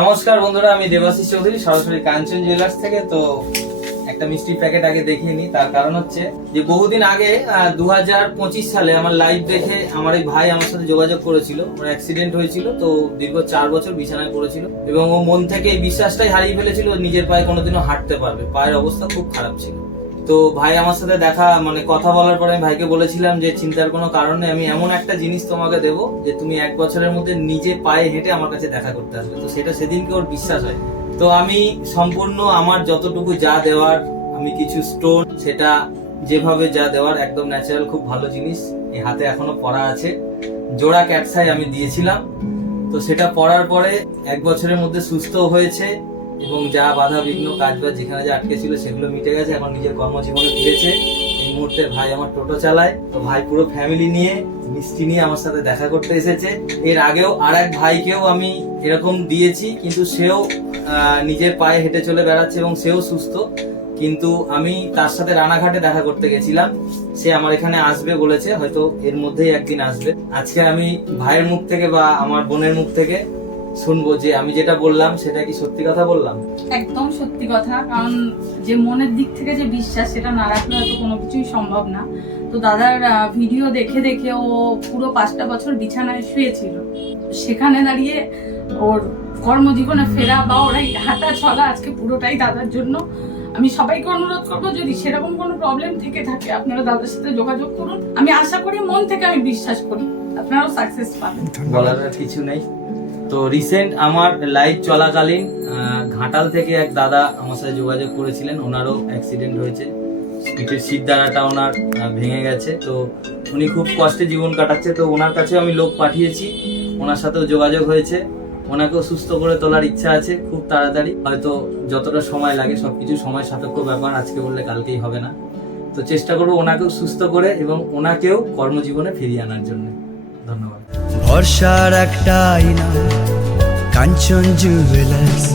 নমস্কার বন্ধুরা, আমি দেবাশিস চৌধুরী সরাসরি কাঞ্চন জুয়েলার্স থেকে। তো একটা মিষ্টি প্যাকেট আগে দেখিয়ে নিই। তার কারণ হচ্ছে যে বহুদিন আগে 2025 সালে আমার লাইভ দেখে আমার এই ভাই আমার সাথে যোগাযোগ করেছিল। ওর অ্যাক্সিডেন্ট হয়েছিল, তো দীর্ঘ 4 বছর বিছানায় পড়েছিল এবং ও মন থেকে এই বিশ্বাসটাই হারিয়ে ফেলেছিল নিজের পায়ে কোনোদিনও হাঁটতে পারবে। পায়ের অবস্থা খুব খারাপ ছিল। তো ভাই আমার সাথে কথা বলার পরে আমি ভাইকে বলেছিলাম যে চিন্তার কোনো কারণ নেই, আমি এমন একটা জিনিস তোমাকে দেবো যে তুমি 1 বছরের মধ্যে নিজে পায়ে হেঁটে আমার কাছে দেখা করতে আসবে। তো সেটা সেদিনকে ওর বিশ্বাস হয়। তো আমি সম্পূর্ণ আমার যতটুকু যা দেওয়ার, আমি কিছু স্টোন, সেটা যেভাবে যা দেওয়ার একদম ন্যাচারাল, খুব ভালো জিনিস। এই হাতে এখনো পরা আছে, জোড়া ক্যাটসাই আমি দিয়েছিলাম। তো সেটা পরার পরে 1 বছরের মধ্যে সুস্থ হয়েছে এবং যা বাধা বিঘ্ন কাজবাজ যেখানে যা আটকে ছিল সেগুলো মিটে গেছে। এখন নিজের কর্মজীবনে ফিরেছে। এই মুহূর্তে ভাই আমার টোটো চালায়। তো ভাই পুরো ফ্যামিলি নিয়ে, মিষ্টি নিয়ে আমার সাথে দেখা করতে এসেছে। এর আগেও আরেক ভাইকেও আমি এরকম দিয়েছি, কিন্তু সেও নিজের পায়ে হেঁটে চলে বেড়াচ্ছে এবং সেও সুস্থ। কিন্তু আমি তার সাথে রানাঘাটে দেখা করতে গেছিলাম। সে আমার এখানে আসবে বলেছে, হয়তো এর মধ্যেই একদিন আসবে। আজকে আমি ভাইয়ের মুখ থেকে বা আমার বোনের মুখ থেকে শুনবো যে আমি যেটা বললাম সেটা কি সত্যি কথা বললাম। একদম সত্যি কথা, কারণ যে মনের দিক থেকে যে বিশ্বাস, সেটা না রাখলে হয়তো কোনো কিছুই সম্ভব না। তো দাদার ভিডিও দেখে দেখে ও পুরো 5টা বছর বিছানায় শুয়েছিল। সেখানে দাঁড়িয়ে ওর কর্মজীবনে ফেরা বা ওরাই হাঁটা চলা আজকে পুরোটাই দাদার জন্য। আমি সবাইকে অনুরোধ করবো, যদি সেরকম কোনো প্রবলেম থেকে থাকে আপনারা দাদার সাথে যোগাযোগ করুন। আমি আশা করি, মন থেকে আমি বিশ্বাস করি আপনারাও সাকসেস পাবেন। বলার আর কিছু নেই। তো রিসেন্ট আমার লাইভ চলাকালীন ঘাটাল থেকে এক দাদা আমার সাথে যোগাযোগ করেছিলেন। ওনারও অ্যাক্সিডেন্ট হয়েছে, পিঠের শিরদাঁড়াটা ওনার ভেঙে গেছে। তো উনি খুব কষ্টে জীবন কাটাচ্ছে। তো ওনার কাছেও আমি লোক পাঠিয়েছি, ওনার সাথেও যোগাযোগ হয়েছে। ওনাকেও সুস্থ করে তোলার ইচ্ছা আছে খুব তাড়াতাড়ি। হয়তো যতটা সময় লাগে, সবকিছু সময় সাপেক্ষ ব্যাপার, আজকে বললে কালকেই হবে না। তো চেষ্টা করবো ওনাকেও সুস্থ করে এবং ওনাকেও কর্মজীবনে ফিরিয়ে আনার জন্য। ধন্যবাদ। ভরসার একটা আয়না, কাঞ্চন জুয়েলার্স।